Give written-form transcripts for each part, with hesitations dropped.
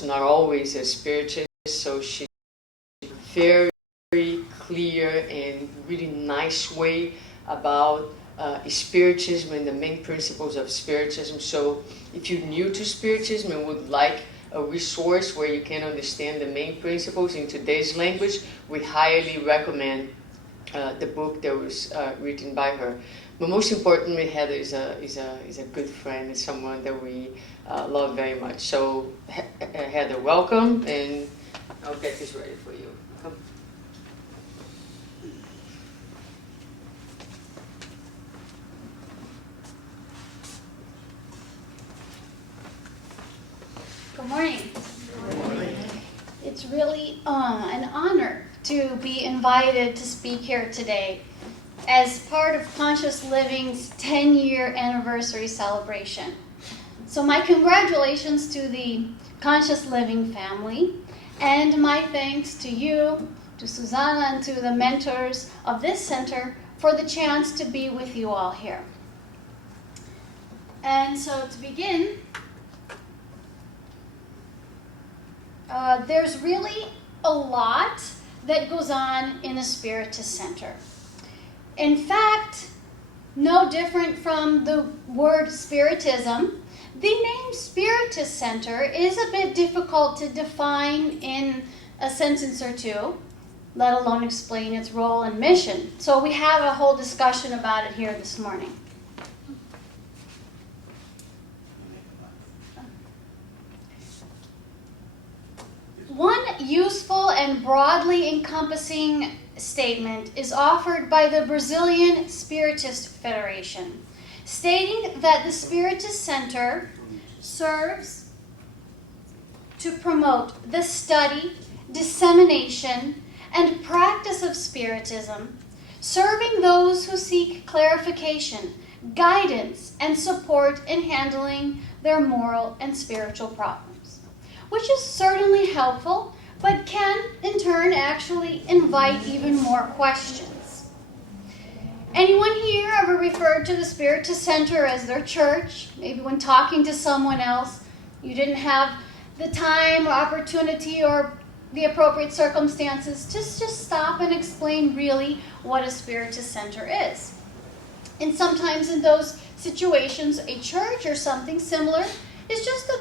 was not always a Spiritist, so she very clear and really nice way about Spiritism and the main principles of Spiritism. So if you're new to Spiritism and would like a resource where you can understand the main principles in today's language, we highly recommend the book that was written by her. But most importantly, Heather is a good friend, is someone that we love very much. So Heather, welcome, and I'll get this ready for you. Come. Good morning. Good morning. It's really an honor to be invited to speak here today as part of Conscious Living's 10-year anniversary celebration. So my congratulations to the Conscious Living family, and my thanks to you, to Susanna, and to the mentors of this center for the chance to be with you all here. And so to begin, there's really a lot that goes on in a Spiritist center. In fact, no different from the word Spiritism, the name Spiritist Center is a bit difficult to define in a sentence or two, let alone explain its role and mission. So we have a whole discussion about it here this morning. One useful and broadly encompassing statement is offered by the Brazilian Spiritist Federation, stating that the Spiritist Center serves to promote the study, dissemination, and practice of Spiritism, serving those who seek clarification, guidance, and support in handling their moral and spiritual problems, which is certainly helpful, but can, in turn, actually invite even more questions. Anyone here ever referred to the Spiritist Center as their church? Maybe when talking to someone else, you didn't have the time or opportunity or the appropriate circumstances to just stop and explain really what a Spiritist Center is. And sometimes in those situations, a church or something similar is just the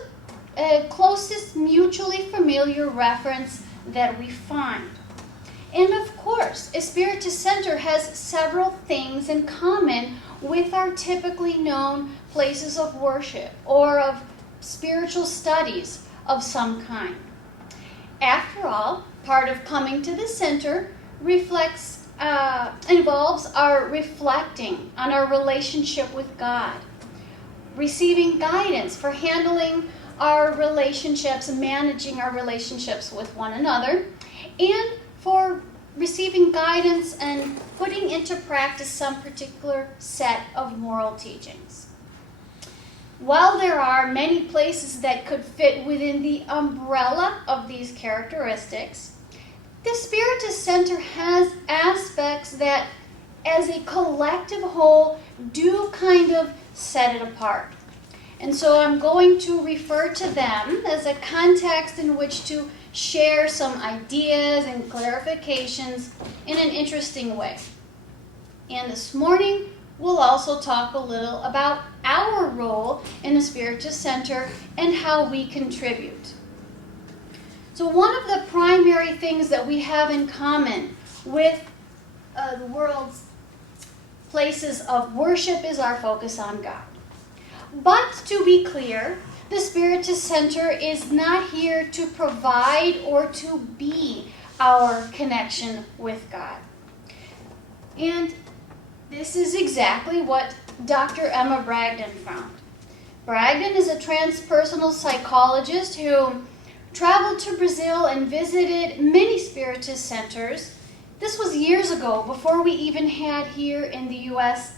closest mutually familiar reference that we find. And of course, a Spiritist Center has several things in common with our typically known places of worship or of spiritual studies of some kind. After all, part of coming to the center involves our reflecting on our relationship with God, receiving guidance for handling our relationships and managing our relationships with one another, and for receiving guidance and putting into practice some particular set of moral teachings. While there are many places that could fit within the umbrella of these characteristics, the Spiritist Center has aspects that, as a collective whole, do kind of set it apart. And so I'm going to refer to them as a context in which to share some ideas and clarifications in an interesting way. And this morning, we'll also talk a little about our role in the Spiritist Center and how we contribute. So one of the primary things that we have in common with the world's places of worship is our focus on God. But to be clear, the Spiritist Center is not here to provide or to be our connection with God. And this is exactly what Dr. Emma Bragdon found. Bragdon is a transpersonal psychologist who traveled to Brazil and visited many Spiritist centers. This was years ago, before we even had here in the U.S.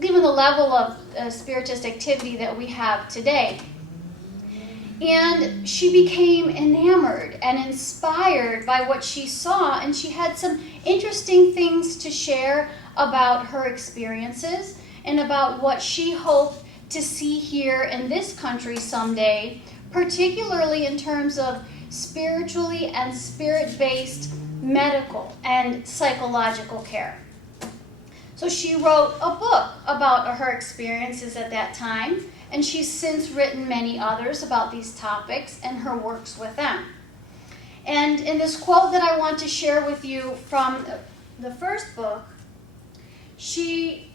even the level of Spiritist activity that we have today. And she became enamored and inspired by what she saw, and she had some interesting things to share about her experiences and about what she hoped to see here in this country someday particularly in terms of spiritually and spirit-based medical and psychological care. So she wrote a book about her experiences at that time, and she's since written many others about these topics and her works with them. And in this quote that I want to share with you from the first book, she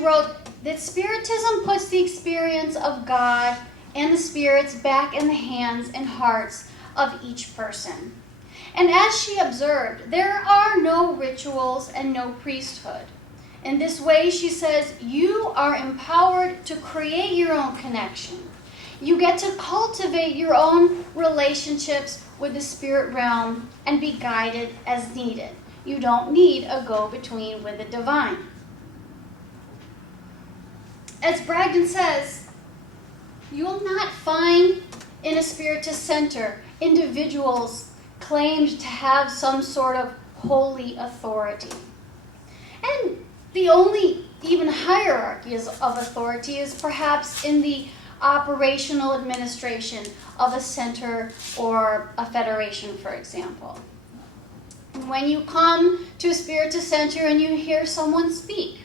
wrote that Spiritism puts the experience of God and the spirits back in the hands and hearts of each person. And as she observed, there are no rituals and no priesthood. In this way, she says, you are empowered to create your own connection. You get to cultivate your own relationships with the spirit realm and be guided as needed. You don't need a go-between with the divine. As Bragdon says, you will not find in a Spiritist center individuals claimed to have some sort of holy authority. And the only even hierarchy of authority is perhaps in the operational administration of a center or a federation, for example. When you come to a Spiritist center and you hear someone speak,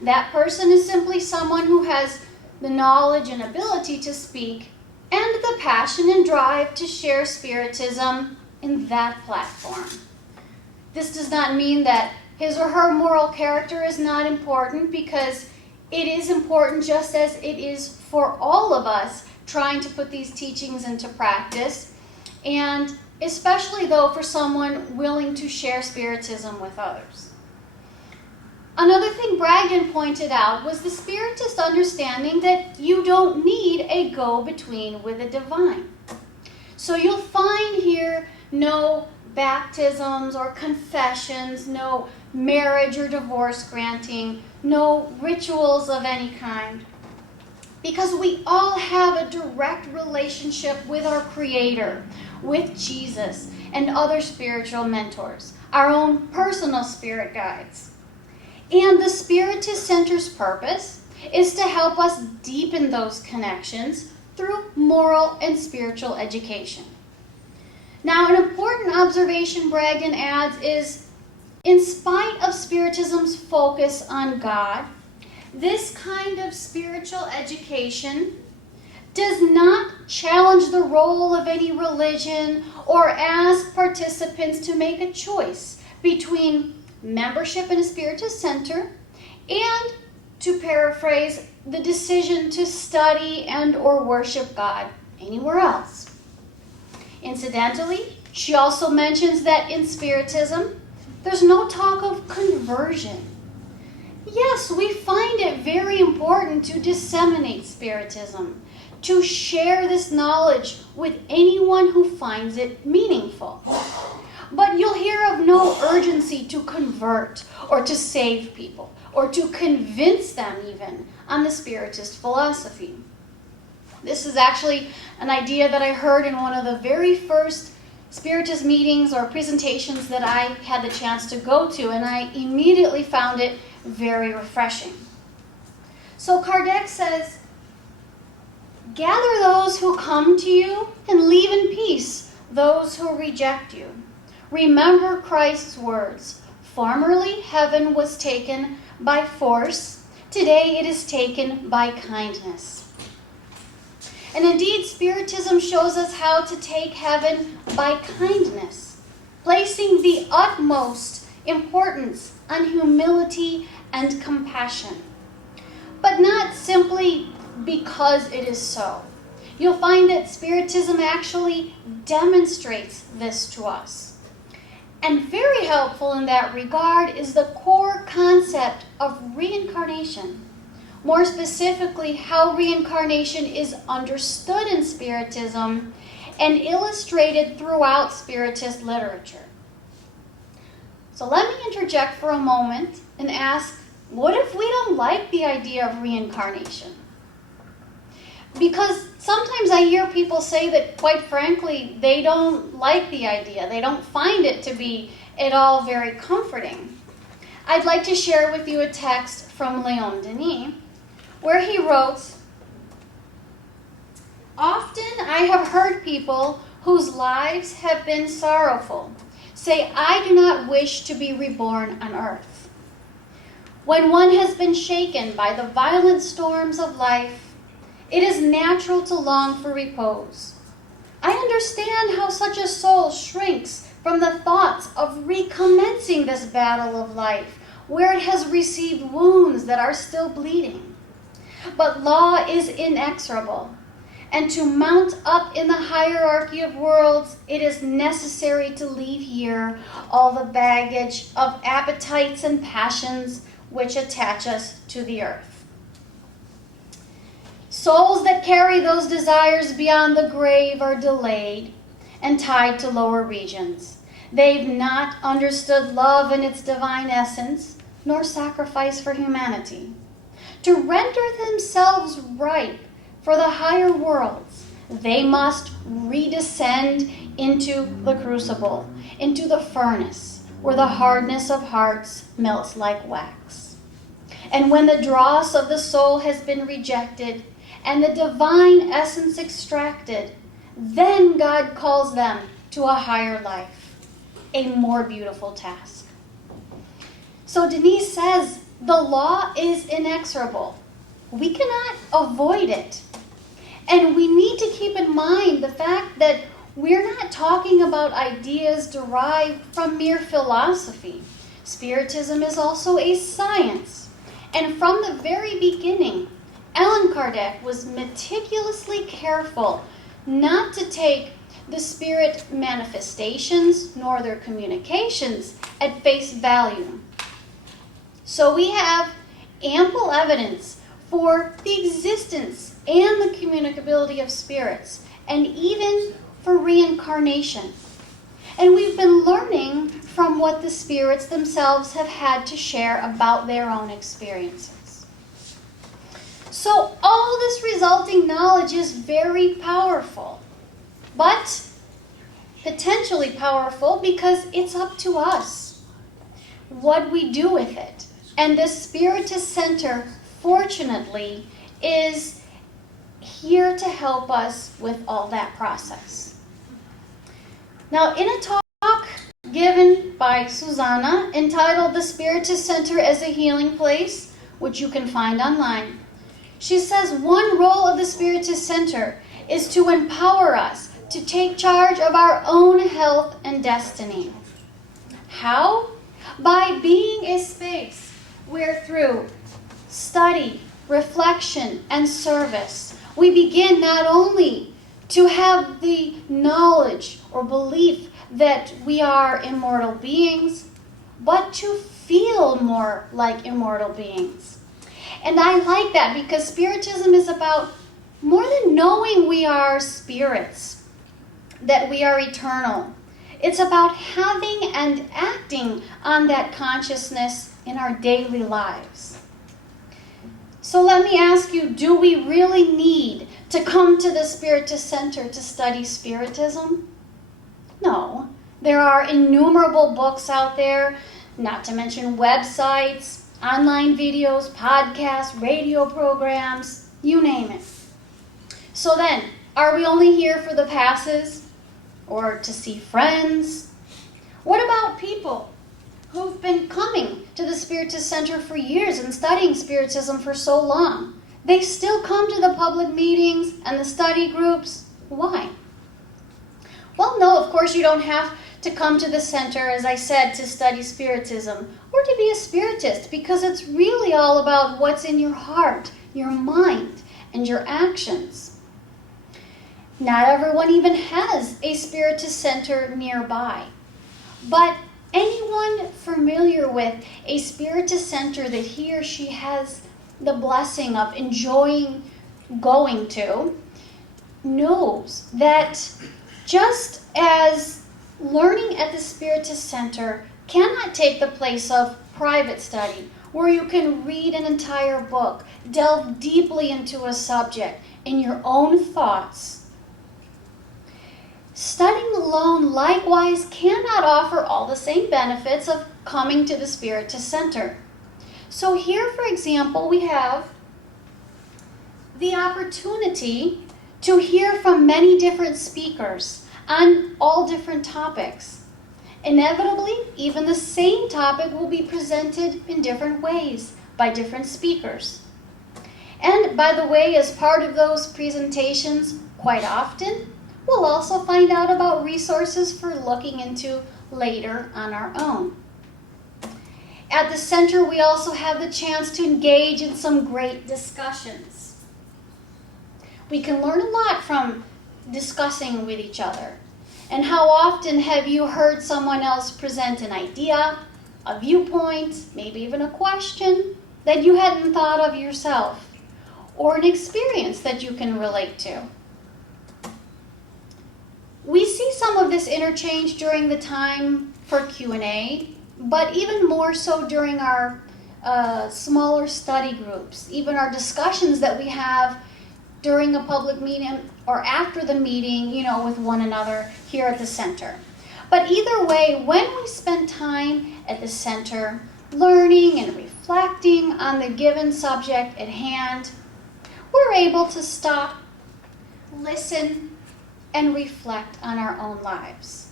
that person is simply someone who has the knowledge and ability to speak and the passion and drive to share Spiritism in that platform. This does not mean that his or her moral character is not important, because it is important just as it is for all of us trying to put these teachings into practice, and especially though for someone willing to share Spiritism with others. Another thing Bragdon pointed out was the Spiritist understanding that you don't need a go-between with the divine. So you'll find here no baptisms or confessions, no marriage or divorce granting, no rituals of any kind. Because we all have a direct relationship with our Creator, with Jesus, and other spiritual mentors, our own personal spirit guides. And the Spiritist Center's purpose is to help us deepen those connections through moral and spiritual education. Now, an important observation Bragdon adds is, in spite of Spiritism's focus on God, this kind of spiritual education does not challenge the role of any religion or ask participants to make a choice between membership in a Spiritist center and, to paraphrase, the decision to study and or worship God anywhere else. Incidentally, she also mentions that in Spiritism, there's no talk of conversion. Yes, we find it very important to disseminate Spiritism, to share this knowledge with anyone who finds it meaningful. But you'll hear of no urgency to convert or to save people or to convince them even on the Spiritist philosophy. This is actually an idea that I heard in one of the very first Spiritist meetings or presentations that I had the chance to go to, and I immediately found it very refreshing. So Kardec says, gather those who come to you and leave in peace those who reject you. Remember Christ's words, formerly heaven was taken by force, today it is taken by kindness. And indeed, Spiritism shows us how to take heaven by kindness, placing the utmost importance on humility and compassion. But not simply because it is so. You'll find that Spiritism actually demonstrates this to us. And very helpful in that regard is the core concept of reincarnation. More specifically, how reincarnation is understood in Spiritism and illustrated throughout Spiritist literature. So let me interject for a moment and ask, what if we don't like the idea of reincarnation? Because sometimes I hear people say that, quite frankly, they don't like the idea. They don't find it to be at all very comforting. I'd like to share with you a text from Leon Denis, where he wrote, Often I have heard people whose lives have been sorrowful say, "I do not wish to be reborn on earth." When one has been shaken by the violent storms of life, it is natural to long for repose. I understand how such a soul shrinks from the thoughts of recommencing this battle of life, where it has received wounds that are still bleeding. But law is inexorable, and to mount up in the hierarchy of worlds, it is necessary to leave here all the baggage of appetites and passions which attach us to the earth. Souls that carry those desires beyond the grave are delayed and tied to lower regions. They've not understood love in its divine essence, nor sacrifice for humanity. To render themselves ripe for the higher worlds, they must redescend into the crucible, into the furnace, where the hardness of hearts melts like wax. And when the dross of the soul has been rejected and the divine essence extracted, then God calls them to a higher life, a more beautiful task. So Denise says, the law is inexorable. We cannot avoid it. And we need to keep in mind the fact that we're not talking about ideas derived from mere philosophy. Spiritism is also a science. And from the very beginning, Allan Kardec was meticulously careful not to take the spirit manifestations nor their communications at face value. So we have ample evidence for the existence and the communicability of spirits, and even for reincarnation. And we've been learning from what the spirits themselves have had to share about their own experiences. So all this resulting knowledge is very powerful, but potentially powerful because it's up to us what we do with it. And the Spiritist Center, fortunately, is here to help us with all that process. Now, in a talk given by Susanna entitled "The Spiritist Center as a Healing Place," which you can find online, she says one role of the Spiritist Center is to empower us to take charge of our own health and destiny. How? By being a space where through study, reflection, and service, we begin not only to have the knowledge or belief that we are immortal beings, but to feel more like immortal beings. And I like that because Spiritism is about more than knowing we are spirits, that we are eternal. It's about having and acting on that consciousness in our daily lives. So let me ask you, do we really need to come to the Spiritist Center to study Spiritism? No. There are innumerable books out there, not to mention websites, online videos, podcasts, radio programs, you name it. So then, are we only here for the passes or to see friends? What about people who've been coming to the Spiritist Center for years and studying Spiritism for so long? They still come to the public meetings and the study groups. Why? Well, no, of course you don't have to come to the center, as I said, to study Spiritism or to be a Spiritist, because it's really all about what's in your heart, your mind, and your actions. Not everyone even has a Spiritist Center nearby, but anyone familiar with a Spiritist Center that he or she has the blessing of enjoying going to knows that just as learning at the Spiritist Center cannot take the place of private study, where you can read an entire book, delve deeply into a subject in your own thoughts, studying alone likewise cannot offer all the same benefits of coming to the Spiritist Center. So here, for example, we have the opportunity to hear from many different speakers on all different topics. Inevitably, even the same topic will be presented in different ways by different speakers. And by the way, as part of those presentations, quite often, we'll also find out about resources for looking into later on our own. At the center, we also have the chance to engage in some great discussions. We can learn a lot from discussing with each other. And how often have you heard someone else present an idea, a viewpoint, maybe even a question that you hadn't thought of yourself, or an experience that you can relate to? We see some of this interchange during the time for Q&A, but even more so during our smaller study groups, even our discussions that we have during a public meeting or after the meeting, with one another here at the center. But either way, when we spend time at the center learning and reflecting on the given subject at hand, we're able to stop, listen, and reflect on our own lives.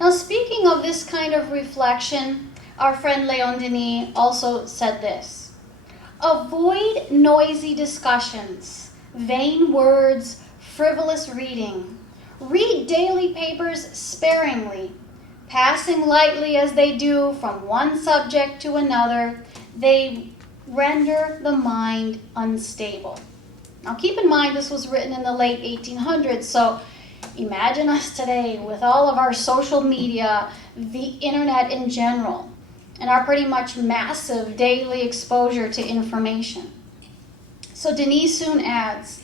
Now, speaking of this kind of reflection, our friend Leon Denis also said this: avoid noisy discussions, vain words, frivolous reading. Read daily papers sparingly. Passing lightly as they do from one subject to another, they render the mind unstable. Now keep in mind this was written in the late 1800s, so imagine us today with all of our social media, the internet in general, and our pretty much massive daily exposure to information. So Denise soon adds,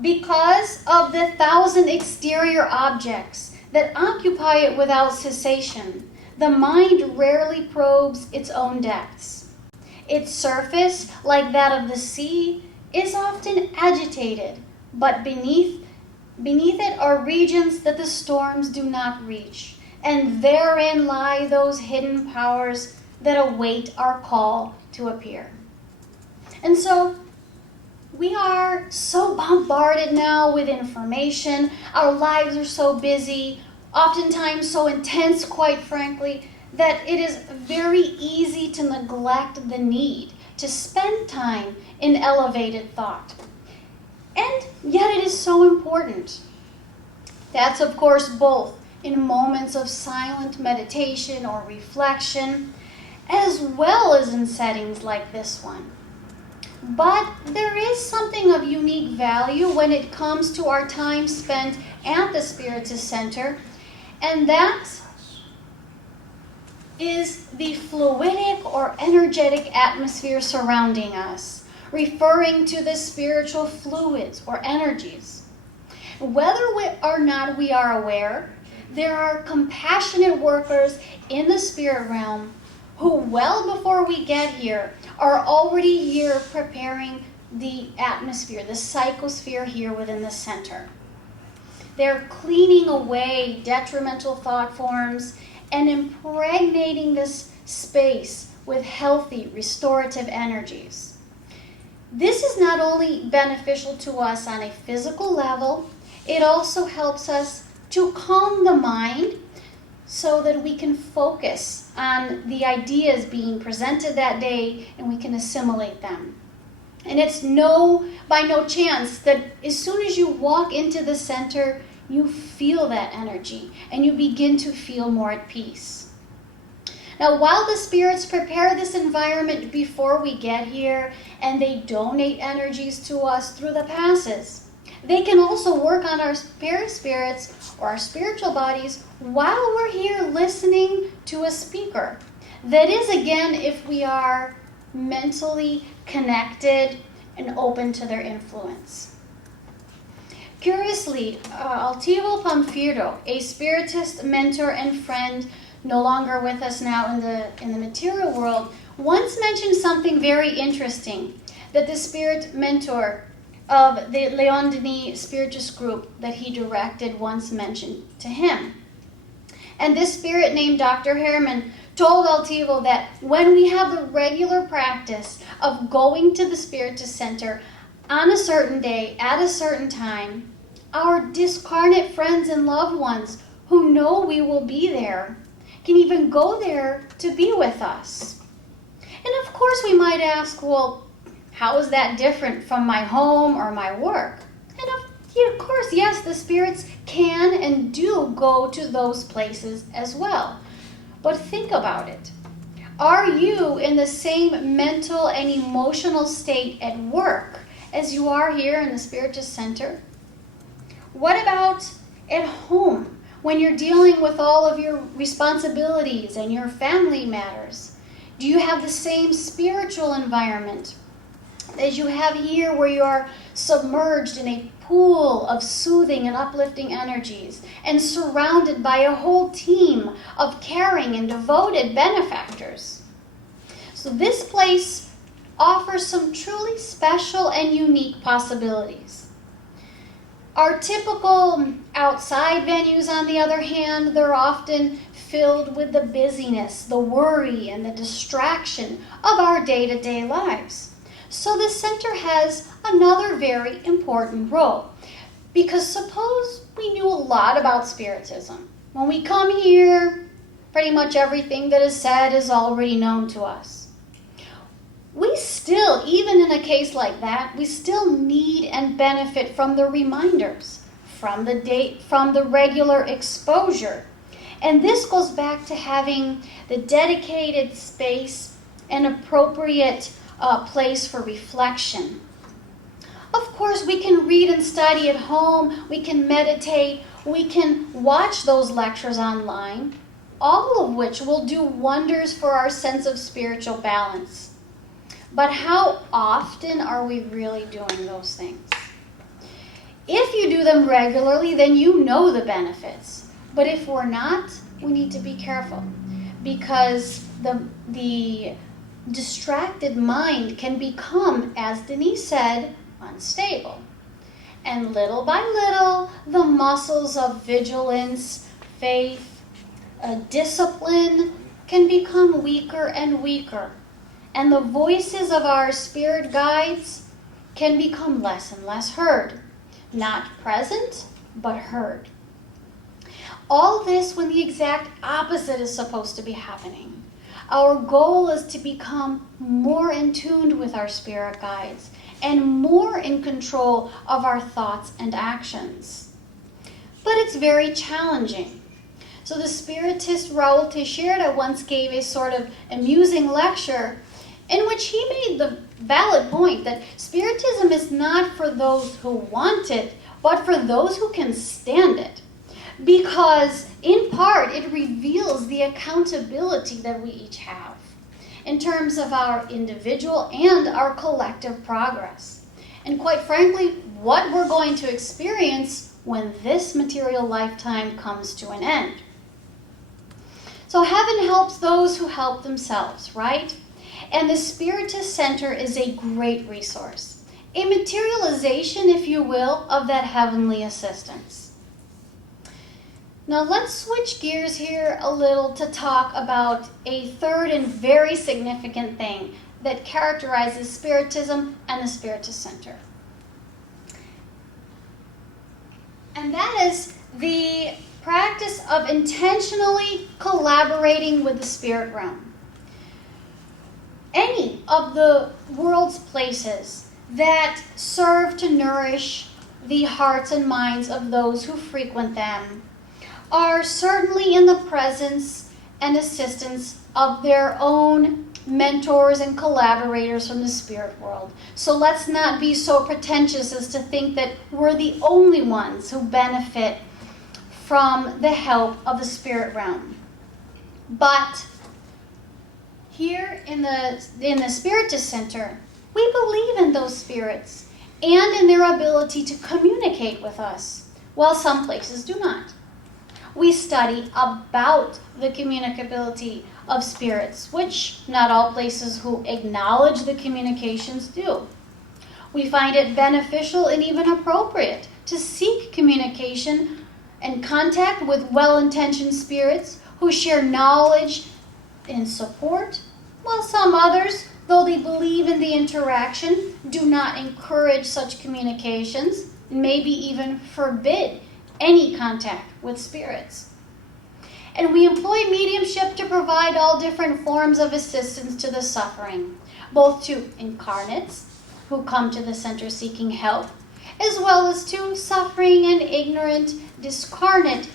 because of the 1,000 exterior objects that occupy it without cessation, the mind rarely probes its own depths. Its surface, like that of the sea, is often agitated, but beneath it are regions that the storms do not reach, and therein lie those hidden powers that await our call to appear. And so, we are so bombarded now with information. Our lives are so busy, oftentimes so intense, quite frankly, that it is very easy to neglect the need to spend time in elevated thought. And yet it is so important. That's, of course, both in moments of silent meditation or reflection, as well as in settings like this one. But there is something of unique value when it comes to our time spent at the Spiritist Center, and that is the fluidic or energetic atmosphere surrounding us, referring to the spiritual fluids or energies. Whether or not we are aware, there are compassionate workers in the spirit realm who, well before we get here, are already here preparing the atmosphere, the psychosphere here within the center. They're cleaning away detrimental thought forms and impregnating this space with healthy, restorative energies. This is not only beneficial to us on a physical level, it also helps us to calm the mind so that we can focus on the ideas being presented that day and we can assimilate them. And it's by no chance that as soon as you walk into the center, you feel that energy and you begin to feel more at peace. Now, while the spirits prepare this environment before we get here and they donate energies to us through the passes, they can also work on our spirits or our spiritual bodies while we're here listening to a speaker. That is, again, if we are mentally connected and open to their influence. Curiously, Altivo Pamphilo, a Spiritist mentor and friend, no longer with us now in the material world, once mentioned something very interesting that the spirit mentor of the Leon Denis Spiritist group that he directed once mentioned to him. And this spirit named Dr. Herman told Altivo that when we have the regular practice of going to the Spiritist Center on a certain day, at a certain time, our discarnate friends and loved ones who know we will be there can even go there to be with us. And of course we might ask, well, how is that different from my home or my work? And of course, yes, the spirits can and do go to those places as well. But think about it. Are you in the same mental and emotional state at work as you are here in the Spiritist Center? What about at home when you're dealing with all of your responsibilities and your family matters? Do you have the same spiritual environment as you have here, where you are submerged in a pool of soothing and uplifting energies and surrounded by a whole team of caring and devoted benefactors? So this place offers some truly special and unique possibilities. Our typical outside venues, on the other hand, they're often filled with the busyness, the worry, and the distraction of our day-to-day lives. So the center has another very important role. Because suppose we knew a lot about Spiritism. When we come here, pretty much everything that is said is already known to us. We still, even in a case like that, we still need and benefit from the reminders, from the regular exposure. And this goes back to having the dedicated space and appropriate place for reflection. Of course, we can read and study at home, we can meditate, we can watch those lectures online, all of which will do wonders for our sense of spiritual balance. But how often are we really doing those things? If you do them regularly, then you know the benefits. But if we're not, we need to be careful, because the distracted mind can become, as Denise said, unstable. And little by little, the muscles of vigilance, faith, discipline can become weaker and weaker. And the voices of our spirit guides can become less and less heard. Not present, but heard. All this when the exact opposite is supposed to be happening. Our goal is to become more in tune with our spirit guides and more in control of our thoughts and actions. But it's very challenging. So the Spiritist Raul Teixeira once gave a sort of amusing lecture in which he made the valid point that Spiritism is not for those who want it, but for those who can stand it. Because, in part, it reveals the accountability that we each have in terms of our individual and our collective progress. And quite frankly, what we're going to experience when this material lifetime comes to an end. So heaven helps those who help themselves, right? And the Spiritist Center is a great resource, a materialization, if you will, of that heavenly assistance. Now let's switch gears here a little to talk about a third and very significant thing that characterizes Spiritism and the Spiritist Center. And that is the practice of intentionally collaborating with the spirit realm. Any of the world's places that serve to nourish the hearts and minds of those who frequent them are certainly in the presence and assistance of their own mentors and collaborators from the spirit world. So let's not be so pretentious as to think that we're the only ones who benefit from the help of the spirit realm. But here in the Spiritist Center, we believe in those spirits and in their ability to communicate with us, while some places do not. We study about the communicability of spirits, which not all places who acknowledge the communications do. We find it beneficial and even appropriate to seek communication and contact with well-intentioned spirits who share knowledge and support, while some others though they believe in the interaction, do not encourage such communications, maybe even forbid any contact with spirits. And we employ mediumship to provide all different forms of assistance to the suffering, both to incarnates who come to the center seeking help, as well as to suffering and ignorant discarnate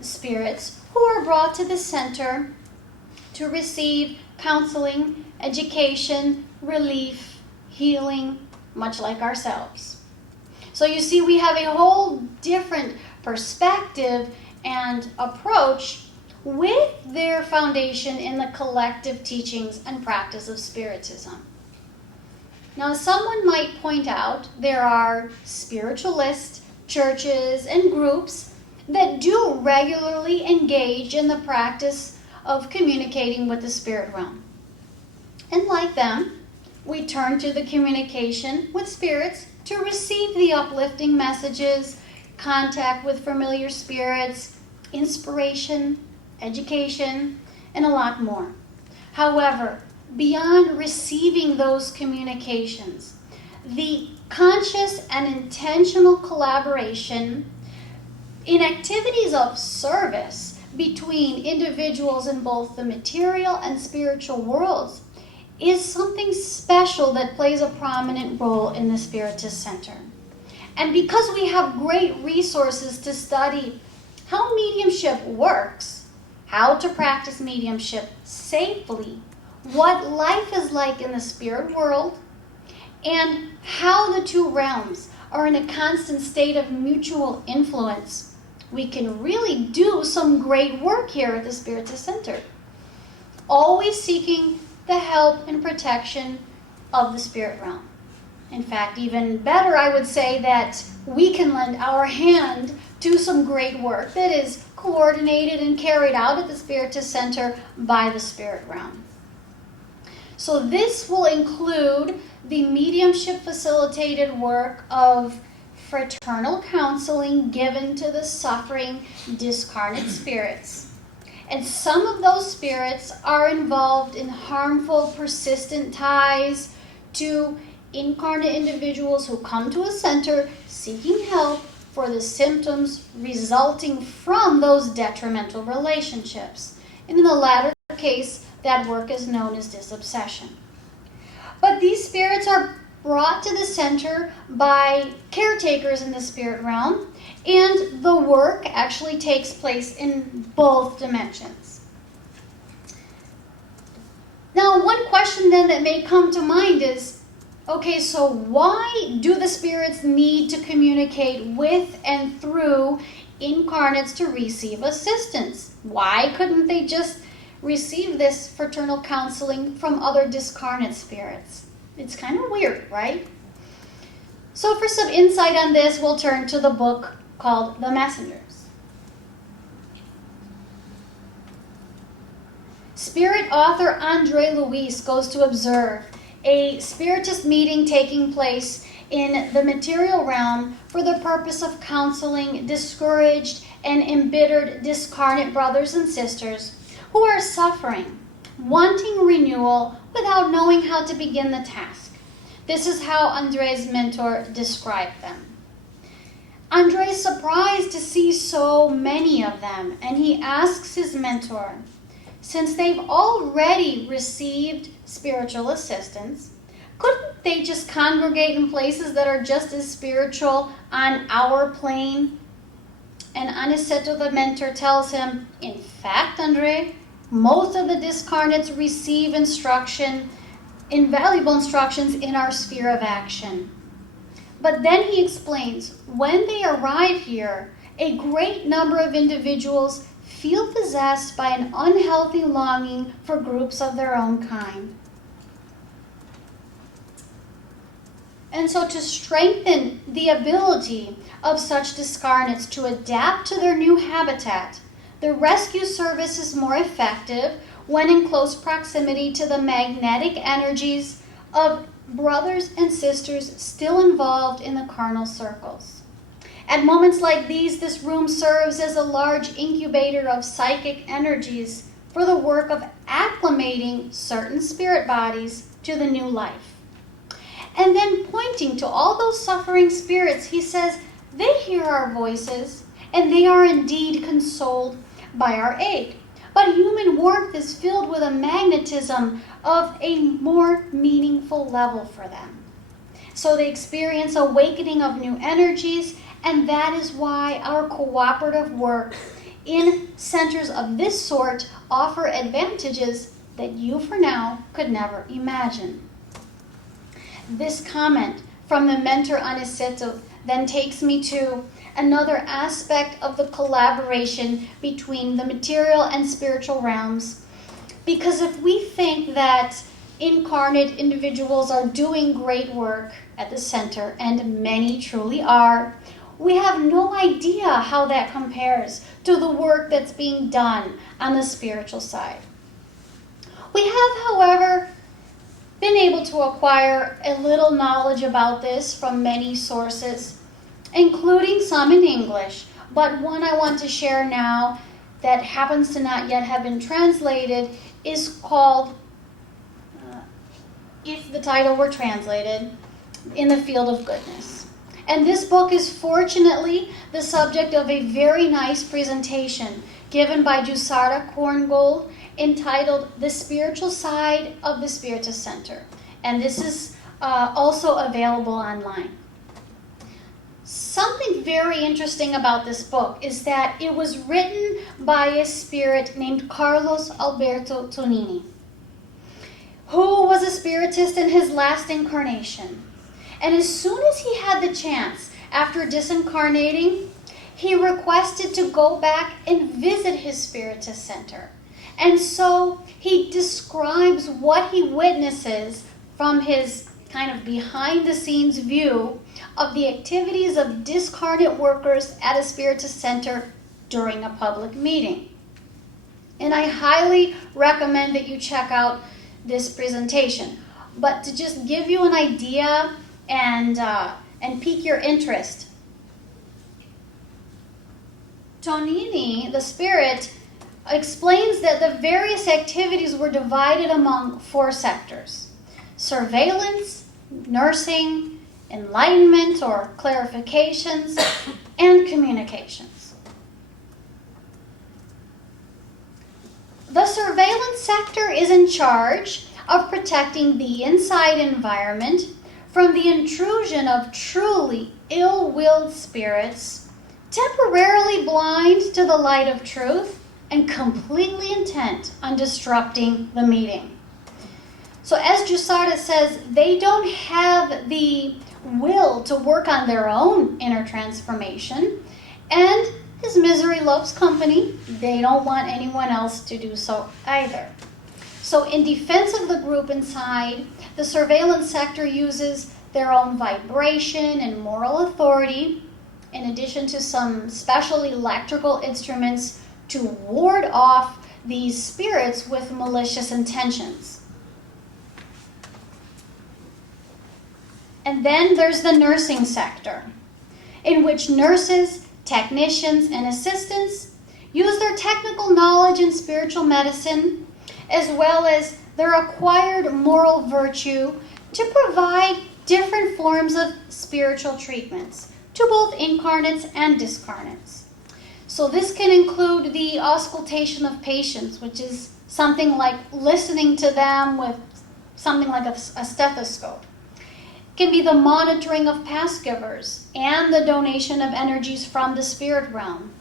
spirits who are brought to the center to receive counseling, education, relief, healing, much like ourselves. So you see, we have a whole different perspective and approach with their foundation in the collective teachings and practice of Spiritism. Now, someone might point out there are spiritualist churches and groups that do regularly engage in the practice of communicating with the spirit realm. And like them, we turn to the communication with spirits to receive the uplifting messages, contact with familiar spirits, inspiration, education, and a lot more. However, beyond receiving those communications, the conscious and intentional collaboration in activities of service between individuals in both the material and spiritual worlds is something special that plays a prominent role in the Spiritist Center. And because we have great resources to study how mediumship works, how to practice mediumship safely, what life is like in the spirit world, and how the two realms are in a constant state of mutual influence, we can really do some great work here at the Spiritist Center, always seeking the help and protection of the spirit realm. In fact, even better, I would say that we can lend our hand to some great work that is coordinated and carried out at the Spiritist Center by the spirit realm. So this will include the mediumship facilitated work of fraternal counseling given to the suffering discarnate spirits. And some of those spirits are involved in harmful, persistent ties to incarnate individuals who come to a center seeking help for the symptoms resulting from those detrimental relationships. And in the latter case, that work is known as disobsession. But these spirits are brought to the center by caretakers in the spirit realm, and the work actually takes place in both dimensions. Now, one question then that may come to mind is, okay, so why do the spirits need to communicate with and through incarnates to receive assistance? Why couldn't they just receive this fraternal counseling from other discarnate spirits? It's kind of weird, right? So for some insight on this, we'll turn to the book called The Messengers. Spirit author Andre Luis goes to observe a Spiritist meeting taking place in the material realm for the purpose of counseling discouraged and embittered discarnate brothers and sisters who are suffering, wanting renewal without knowing how to begin the task. This is how Andre's mentor described them. Andre is surprised to see so many of them, and he asks his mentor, since they've already received spiritual assistance, couldn't they just congregate in places that are just as spiritual on our plane? And Aniceto, the mentor, tells him, in fact, Andre, most of the discarnates receive invaluable instructions in our sphere of action. But then he explains, when they arrive here, a great number of individuals feel possessed by an unhealthy longing for groups of their own kind. And so to strengthen the ability of such discarnates to adapt to their new habitat, the rescue service is more effective when in close proximity to the magnetic energies of brothers and sisters still involved in the carnal circles. At moments like these, this room serves as a large incubator of psychic energies for the work of acclimating certain spirit bodies to the new life. And then pointing to all those suffering spirits, he says, they hear our voices, and they are indeed consoled by our aid. But human warmth is filled with a magnetism of a more meaningful level for them. So they experience awakening of new energies, and that is why our cooperative work in centers of this sort offer advantages that you for now could never imagine. This comment from the mentor Aniceto then takes me to another aspect of the collaboration between the material and spiritual realms. Because if we think that incarnate individuals are doing great work at the center, and many truly are, we have no idea how that compares to the work that's being done on the spiritual side. We have, however, been able to acquire a little knowledge about this from many sources, including some in English, but one I want to share now that happens to not yet have been translated is called, if the title were translated, In the Field of Goodness. And this book is fortunately the subject of a very nice presentation given by Jusara Korngold entitled The Spiritual Side of the Spiritist Center. And this is also available online. Something very interesting about this book is that it was written by a spirit named Carlos Alberto Tonini, who was a spiritist in his last incarnation. And as soon as he had the chance, after disincarnating, he requested to go back and visit his spiritist center. And so he describes what he witnesses from his kind of behind-the-scenes view of the activities of discarnate workers at a spiritist center during a public meeting. And I highly recommend that you check out this presentation. But to just give you an idea and pique your interest, Tonini, the spirit, explains that the various activities were divided among 4 sectors: surveillance, nursing, enlightenment or clarifications, and communications. The surveillance sector is in charge of protecting the inside environment from the intrusion of truly ill-willed spirits, temporarily blind to the light of truth and completely intent on disrupting the meeting. So as Jusara says, they don't have the will to work on their own inner transformation, and as misery loves company, they don't want anyone else to do so either. So in defense of the group inside, the surveillance sector uses their own vibration and moral authority, in addition to some special electrical instruments to ward off these spirits with malicious intentions. And then there's the nursing sector, in which nurses, technicians, and assistants use their technical knowledge in spiritual medicine, as well as their acquired moral virtue, to provide different forms of spiritual treatments to both incarnates and discarnates. So this can include the auscultation of patients, which is something like listening to them with something like a stethoscope. It can be the monitoring of past givers and the donation of energies from the spirit realm,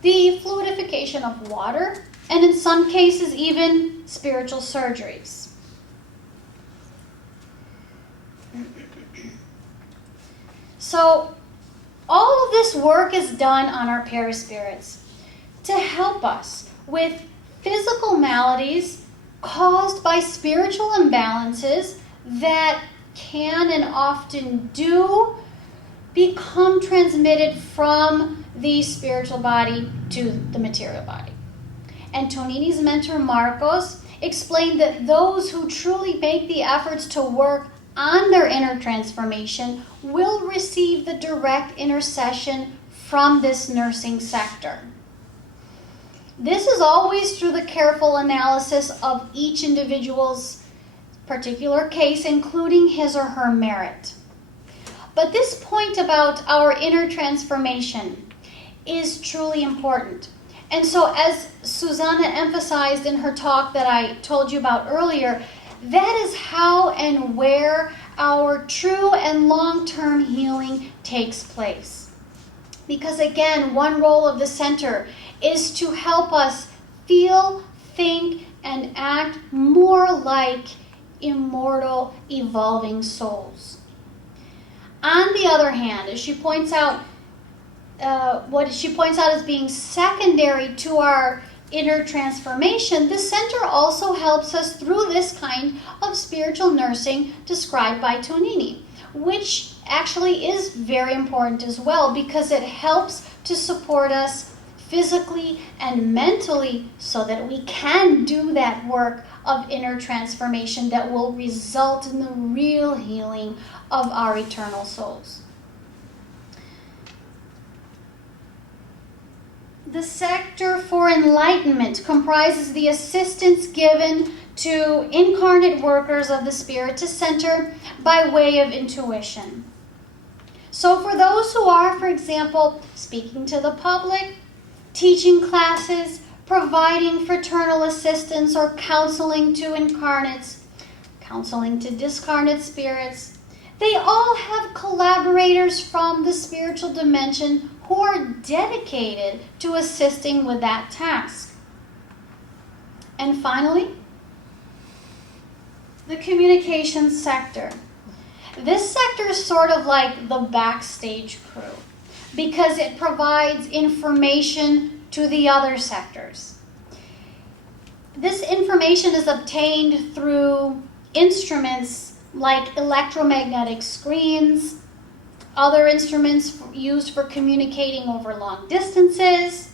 the fluidification of water, and in some cases even spiritual surgeries. So all of this work is done on our paraspirits to help us with physical maladies caused by spiritual imbalances that can and often do become transmitted from the spiritual body to the material body. And Tonini's mentor Marcos explained that those who truly make the efforts to work on their inner transformation will receive the direct intercession from this nursing sector. This is always through the careful analysis of each individual's particular case, including his or her merit. But this point about our inner transformation is truly important. And so, as Susanna emphasized in her talk that I told you about earlier, that is how and where our true and long-term healing takes place. Because again, one role of the center is to help us feel, think, and act more like immortal, evolving souls. On the other hand, as she points out, what she points out as being secondary to our inner transformation, the center also helps us through this kind of spiritual nursing described by Tonini, which actually is very important as well because it helps to support us physically and mentally so that we can do that work of inner transformation that will result in the real healing of our eternal souls. The sector for enlightenment comprises the assistance given to incarnate workers of the Spiritist Center by way of intuition. So for those who are, for example, speaking to the public, teaching classes, providing fraternal assistance or counseling to incarnates, counseling to discarnate spirits, they all have collaborators from the spiritual dimension who are dedicated to assisting with that task. And finally, the communications sector. This sector is sort of like the backstage crew because it provides information to the other sectors. This information is obtained through instruments like electromagnetic screens, other instruments used for communicating over long distances,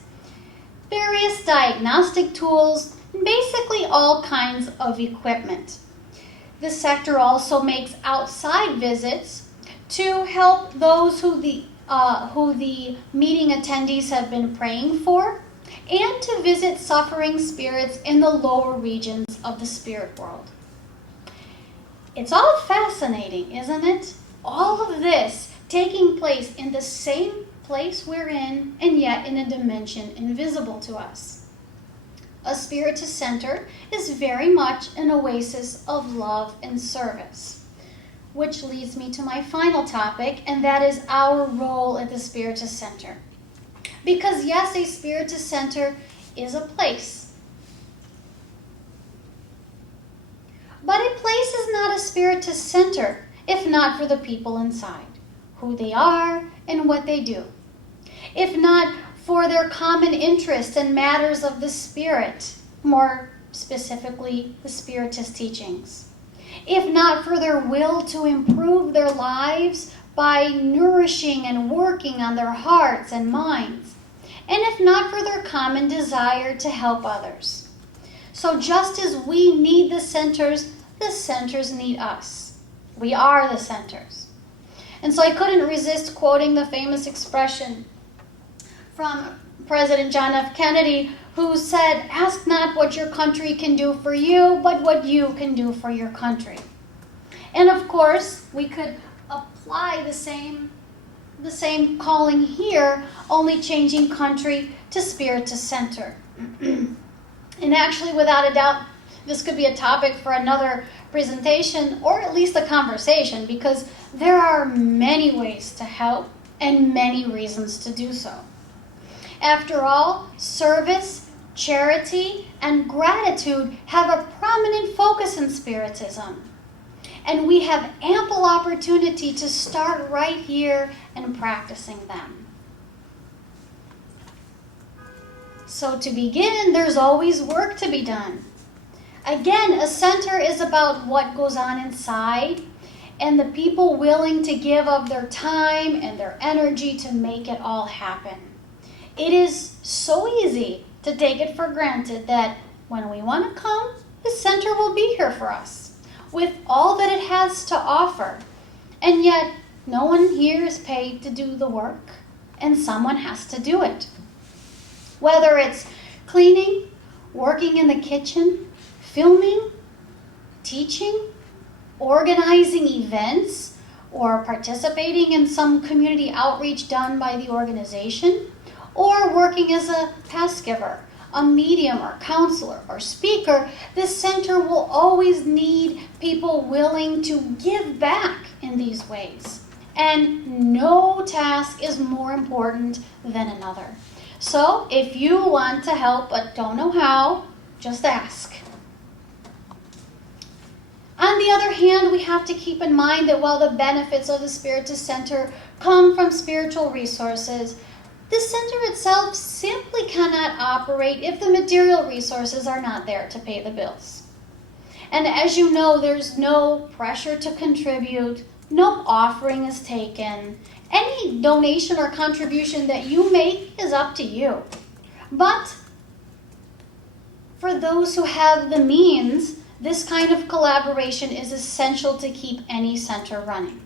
various diagnostic tools, and basically all kinds of equipment. The sector also makes outside visits to help those who the meeting attendees have been praying for, and to visit suffering spirits in the lower regions of the spirit world. It's all fascinating, isn't it? All of this taking place in the same place we're in, and yet in a dimension invisible to us. A Spiritist center is very much an oasis of love and service, which leads me to my final topic, and that is our role at the Spiritist center. Because yes, a Spiritist center is a place. But a place is not a Spiritist center if not for the people inside, who they are and what they do. If not for their common interest in matters of the Spirit, more specifically the Spiritist teachings. If not for their will to improve their lives by nourishing and working on their hearts and minds. And if not for their common desire to help others. So just as we need the centers need us. We are the centers. And so I couldn't resist quoting the famous expression from President John F. Kennedy, who said, "Ask not what your country can do for you, but what you can do for your country." And of course, we could apply the same calling here, only changing country to Spiritist center. And actually, without a doubt, this could be a topic for another presentation, or at least a conversation, because there are many ways to help and many reasons to do so. After all, service, charity, and gratitude have a prominent focus in Spiritism. And we have ample opportunity to start right here and practicing them. So to begin, there's always work to be done. Again, a center is about what goes on inside and the people willing to give of their time and their energy to make it all happen. It is so easy to take it for granted that when we want to come, the center will be here for us with all that it has to offer. And yet, no one here is paid to do the work, and someone has to do it. Whether it's cleaning, working in the kitchen, filming, teaching, organizing events or participating in some community outreach done by the organization, or working as a task giver, a medium or counselor or speaker, the center will always need people willing to give back in these ways. And no task is more important than another. So if you want to help but don't know how, just ask. On the other hand, we have to keep in mind that while the benefits of the Spiritist Center come from spiritual resources, the center itself simply cannot operate if the material resources are not there to pay the bills. And as you know, there's no pressure to contribute, no offering is taken. Any donation or contribution that you make is up to you. But for those who have the means, this kind of collaboration is essential to keep any center running.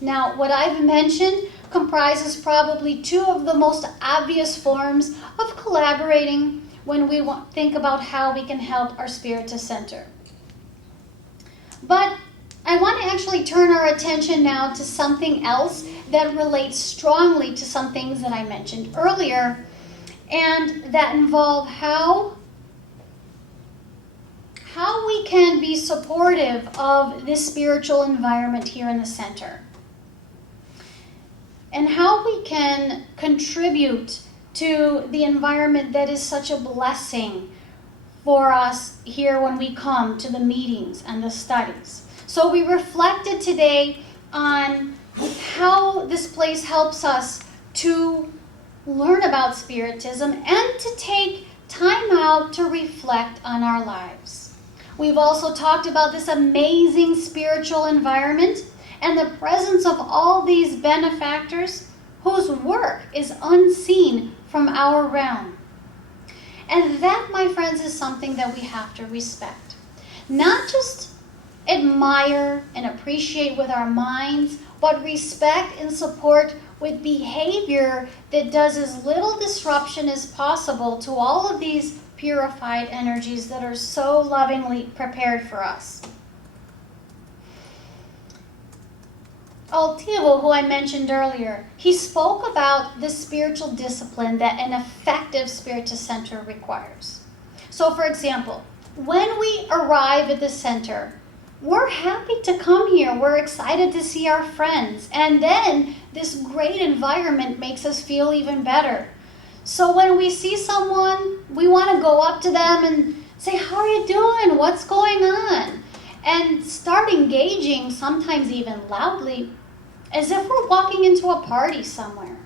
Now, what I've mentioned comprises probably two of the most obvious forms of collaborating when we think about how we can help our Spiritist Center. But I want to actually turn our attention now to something else that relates strongly to some things that I mentioned earlier, and that involve how we can be supportive of this spiritual environment here in the center, and how we can contribute to the environment that is such a blessing for us here when we come to the meetings and the studies. So we reflected today on how this place helps us to learn about Spiritism and to take time out to reflect on our lives. We've also talked about this amazing spiritual environment and the presence of all these benefactors whose work is unseen from our realm. And that, my friends, is something that we have to respect. Not just admire and appreciate with our minds, but respect and support with behavior that does as little disruption as possible to all of these purified energies that are so lovingly prepared for us. Altivo, who I mentioned earlier, he spoke about the spiritual discipline that an effective Spiritist center requires. So, for example, when we arrive at the center, we're happy to come here. We're excited to see our friends. And then this great environment makes us feel even better. So when we see someone, we want to go up to them and say, "How are you doing? What's going on?" And start engaging, sometimes even loudly, as if we're walking into a party somewhere.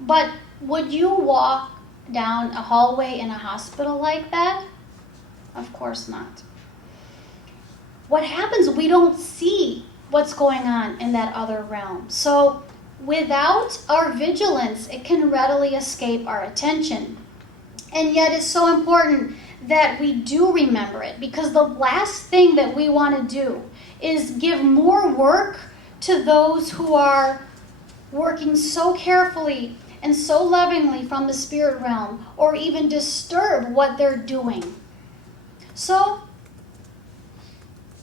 But would you walk down a hallway in a hospital like that? Of course not. What happens, we don't see what's going on in that other realm. So without our vigilance, it can readily escape our attention. And yet it's so important that we do remember it, because the last thing that we want to do is give more work to those who are working so carefully and so lovingly from the spirit realm, or even disturb what they're doing. So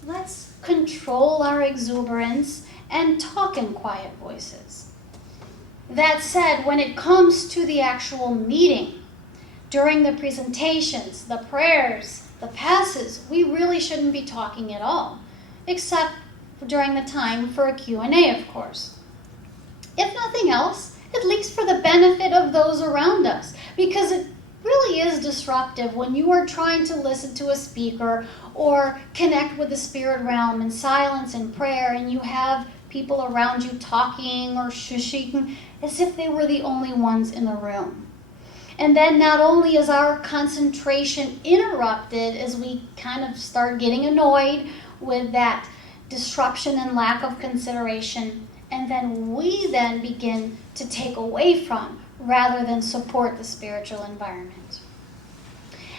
let's control our exuberance and talk in quiet voices. That said, when it comes to the actual meeting, during the presentations, the prayers, the passes, we really shouldn't be talking at all, except during the time for a Q&A, of course. If nothing else, at least for the benefit of those around us, because it really is disruptive when you are trying to listen to a speaker or connect with the spirit realm in silence and prayer, and you have people around you talking or shushing as if they were the only ones in the room. And then not only is our concentration interrupted as we kind of start getting annoyed with that disruption and lack of consideration, and then we then begin to take away from rather than support the spiritual environment.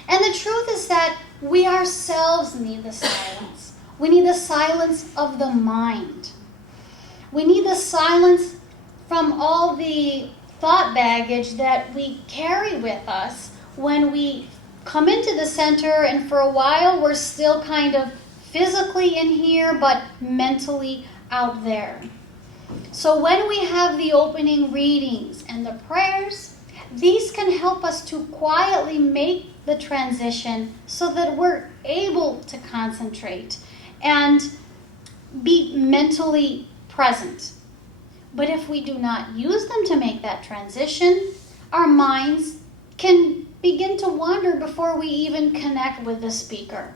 And the truth is that we ourselves need the silence. We need the silence of the mind. We need the silence from all the thought baggage that we carry with us when we come into the center, and for a while we're still kind of physically in here, but mentally out there. So when we have the opening readings and the prayers, these can help us to quietly make the transition so that we're able to concentrate and be mentally present. But if we do not use them to make that transition, our minds can begin to wander before we even connect with the speaker.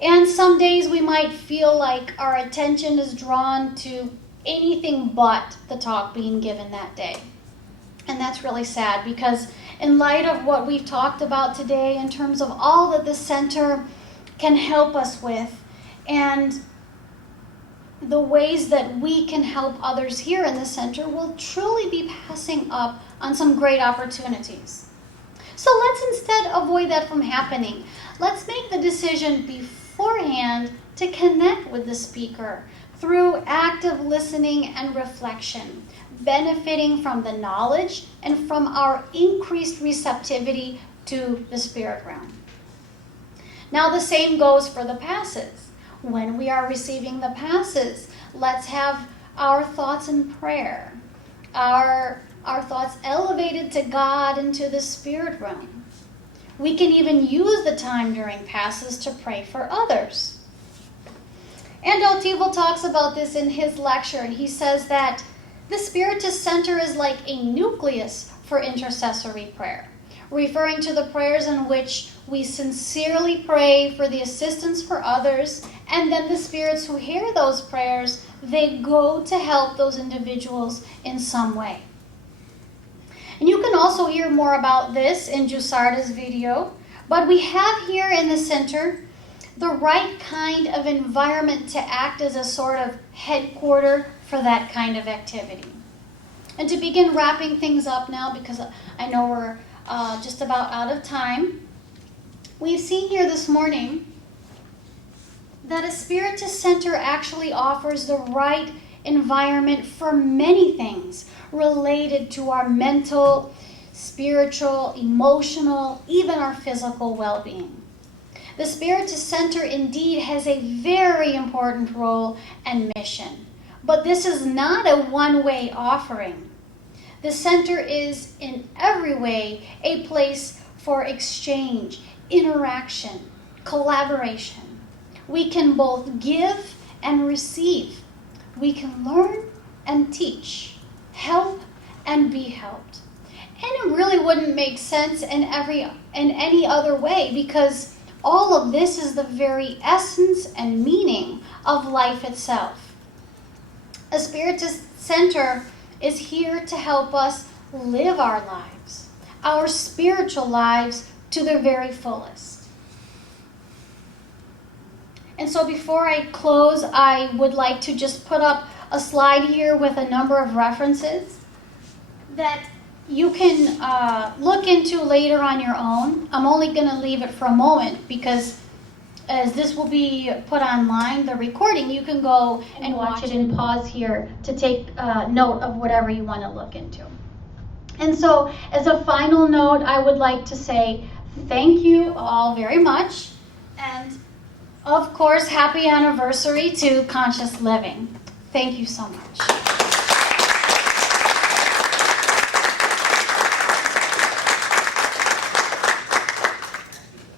And some days we might feel like our attention is drawn to anything but the talk being given that day. And that's really sad, because in light of what we've talked about today in terms of all that the center can help us with and the ways that we can help others here in the center, will truly be passing up on some great opportunities. So let's instead avoid that from happening. Let's make the decision beforehand to connect with the speaker through active listening and reflection, benefiting from the knowledge and from our increased receptivity to the spirit realm. Now the same goes for the passes. When we are receiving the passes, let's have our thoughts in prayer, our thoughts elevated to God and to the spirit realm. We can even use the time during passes to pray for others. And Altivo talks about this in his lecture, and he says that the Spiritist Center is like a nucleus for intercessory prayer, referring to the prayers in which we sincerely pray for the assistance for others, and then the spirits who hear those prayers, they go to help those individuals in some way. And you can also hear more about this in Jusarda's video, but we have here in the center the right kind of environment to act as a sort of headquarter for that kind of activity. And to begin wrapping things up now, because I know we're just about out of time, we've seen here this morning that a Spiritist Center actually offers the right environment for many things related to our mental, spiritual, emotional, even our physical well-being. The Spiritist Center indeed has a very important role and mission, but this is not a one-way offering. The center is in every way a place for exchange, interaction, collaboration. We can both give and receive. We can learn and teach, help and be helped. And it really wouldn't make sense in any other way, because all of this is the very essence and meaning of life itself. A Spiritist Center is here to help us live our lives, our spiritual lives, to their very fullest. And so before I close, I would like to just put up a slide here with a number of references that you can look into later on your own. I'm only going to leave it for a moment, because as this will be put online, the recording, you can go and watch it and pause here to take note of whatever you want to look into. And so as a final note, I would like to say thank you all very much. And of course, happy anniversary to Conscious Living. Thank you so much.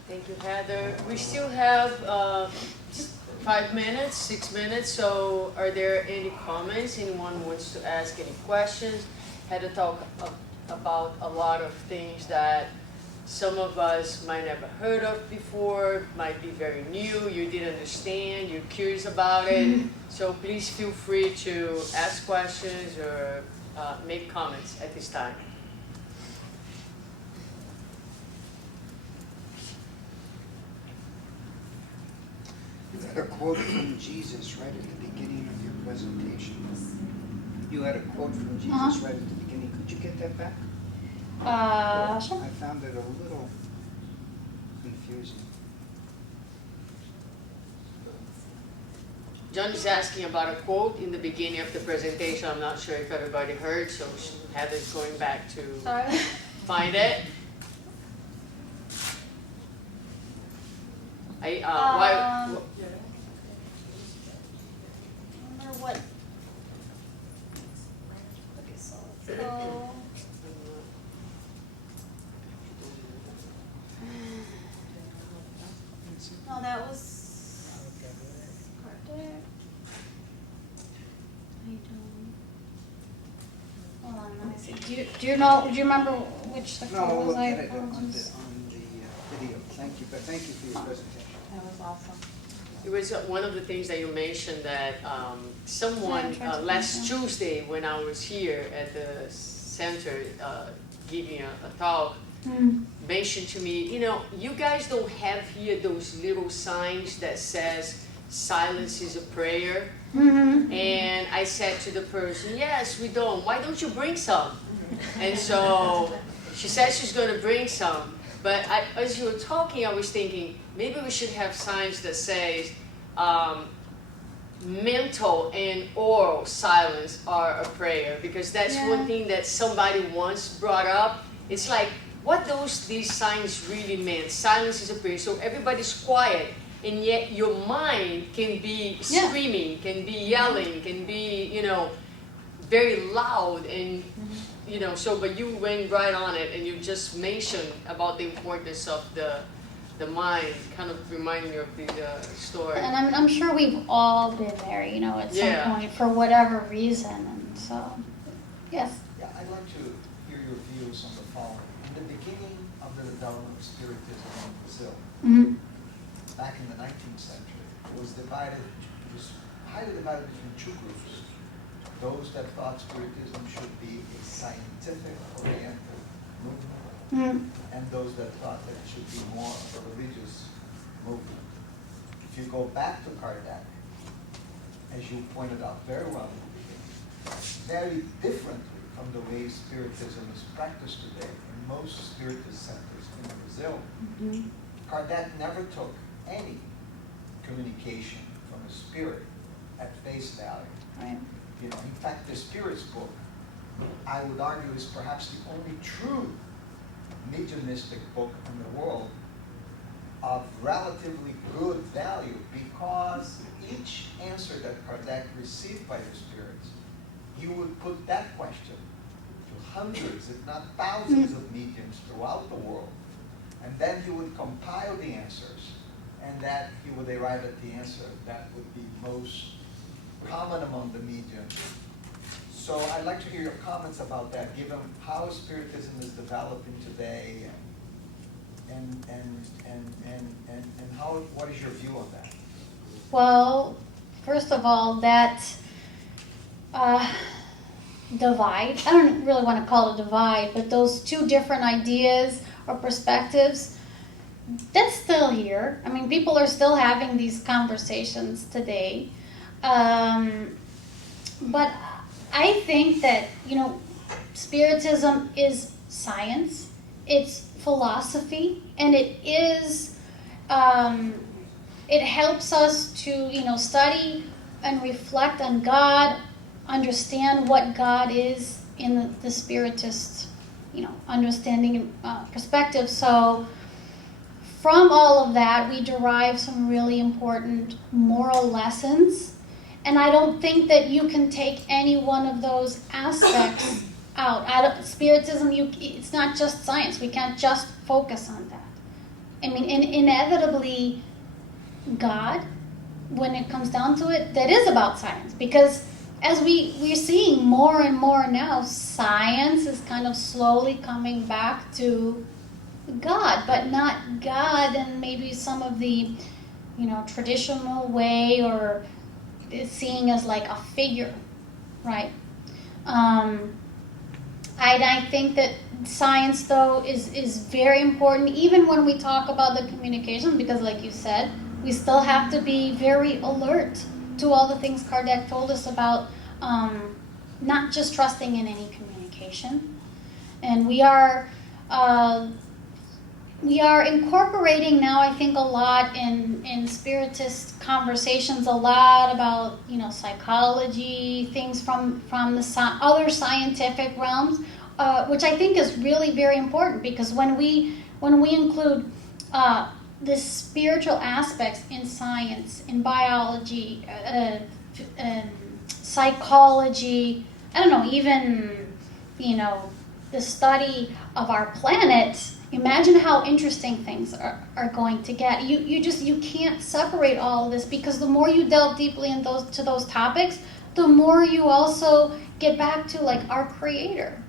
Thank you, Heather. We still have 5 minutes, 6 minutes, so are there any comments? Anyone wants to ask any questions? Heather talked about a lot of things that some of us might never heard of before, might be very new, you didn't understand, you're curious about it. So please feel free to ask questions or make comments at this time. You had a quote from Jesus right at the beginning of your presentation. You had a quote from Jesus right at the beginning. Could you get that back? Sure. I found it a little confusing. John is asking about a quote in the beginning of the presentation. I'm not sure if everybody heard, so Heather's going back to find it. Why? Remember what? Okay, so let's go. No, that was Kardec. I don't. Hold on, let me see. Do you know? Do you remember which the No, quote we'll was? look at it I on the video. Thank you, but thank you for your presentation. That was awesome. It was one of the things that you mentioned that someone last Tuesday when I was here at the center giving a talk mentioned to me, you know, you guys don't have here those little signs that says silence is a prayer. And I said to the person, yes, we don't. Why don't you bring some? And so she said she's going to bring some. But as you were talking, I was thinking, maybe we should have signs that says mental and oral silence are a prayer. Because that's one thing that somebody once brought up. It's like, what these signs really meant. Silence is a prayer. So everybody's quiet. And yet your mind can be screaming, can be yelling, can be, you know, very loud. And, you know, so, but you went right on it and you just mentioned about the importance of the mind, kind of reminding me of the story. And I'm sure we've all been there, you know, at some point for whatever reason. And so, yes. Yeah, I'd like to hear your views on the following. In the beginning of the development of Spiritism in Brazil, back in the 19th century, it was highly divided between two groups. Those that thought Spiritism should be a scientific-oriented movement, and those that thought that it should be more of a religious movement. If you go back to Kardec, as you pointed out very well in the beginning, very differently from the way Spiritism is practiced today in most Spiritist centers in Brazil, Kardec never took any communication from a spirit at face value. Right. You know, in fact, the Spirit's book, I would argue, is perhaps the only true mediumistic book in the world of relatively good value, because each answer that Kardec received by the spirits, he would put that question to hundreds, if not thousands of mediums throughout the world, and then he would compile the answers, and that he would arrive at the answer that would be most common among the mediums. So I'd like to hear your comments about that, given how Spiritism is developing today, and how, what is your view on that? Well, first of all, that divide, I don't really want to call it a divide, but those two different ideas or perspectives, that's still here. I mean, people are still having these conversations today. But I think that, you know, Spiritism is science, it's philosophy, and it is, it helps us to, you know, study and reflect on God, understand what God is in the Spiritist, you know, understanding perspective. So from all of that, we derive some really important moral lessons. And I don't think that you can take any one of those aspects out. Spiritism, it's not just science. We can't just focus on that. I mean, inevitably, God, when it comes down to it, that is about science. Because as we're seeing more and more now, science is kind of slowly coming back to God, but not God and maybe some of the, you know, traditional way, or seeing as like a figure, right? I think that science, though, is very important, even when we talk about the communication, because like you said, we still have to be very alert to all the things Kardec told us about, not just trusting in any communication. And we are incorporating now, I think, a lot in Spiritist conversations, a lot about, you know, psychology, things from the other scientific realms, which I think is really very important, because when we include the spiritual aspects in science, in biology, psychology, I don't know, even, the study of our planet. Imagine how interesting things are going to get. You can't separate all of this, because the more you delve deeply to those topics, the more you also get back to like our Creator,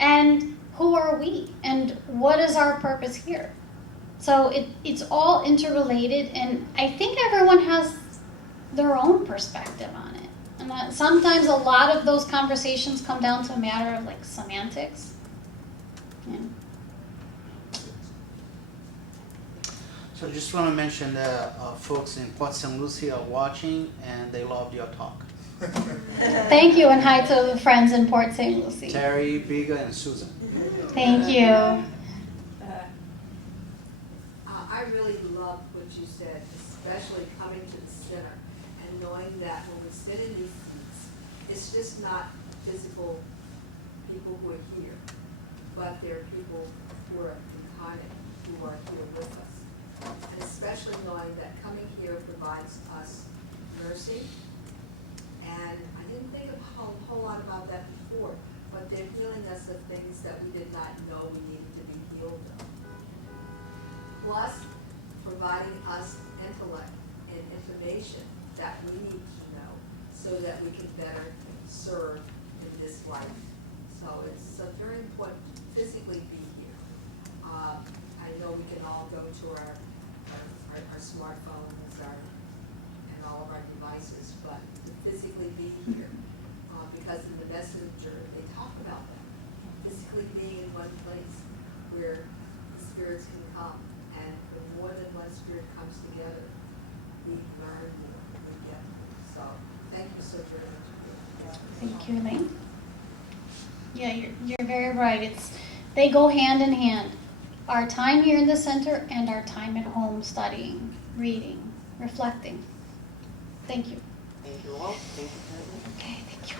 and who are we, and what is our purpose here. So it's all interrelated, and I think everyone has their own perspective on it. And that sometimes a lot of those conversations come down to a matter of like semantics. Yeah. So I just want to mention that folks in Port St. Lucie are watching, and they loved your talk. Thank you, and hi to the friends in Port St. Lucie. Terry, Biga, and Susan. Thank you. I really loved what you said, especially coming to the center and knowing that when we sit in these seats, it's just not physical people who are here, but they're people who are incarnate, who are here with us. And especially knowing that coming here provides us mercy. And I didn't think a whole lot about that before, but they're healing us of things that we did not know we needed to be healed of. Plus, providing us intellect and information that we need to know so that we can better serve in this life. So it's very important to physically be here. I know we can all go to our smartphones and all of our devices, but to physically be here, because in the messenger they talk about that, physically being in one place where the spirits can come. And when more than one spirit comes together, we learn more, we get more. So thank you so very much. Thank you, Elaine. Yeah, you're very right. They go hand in hand. Our time here in the center and our time at home studying, reading, reflecting. Thank you. Thank you all. Thank you. Okay, thank you.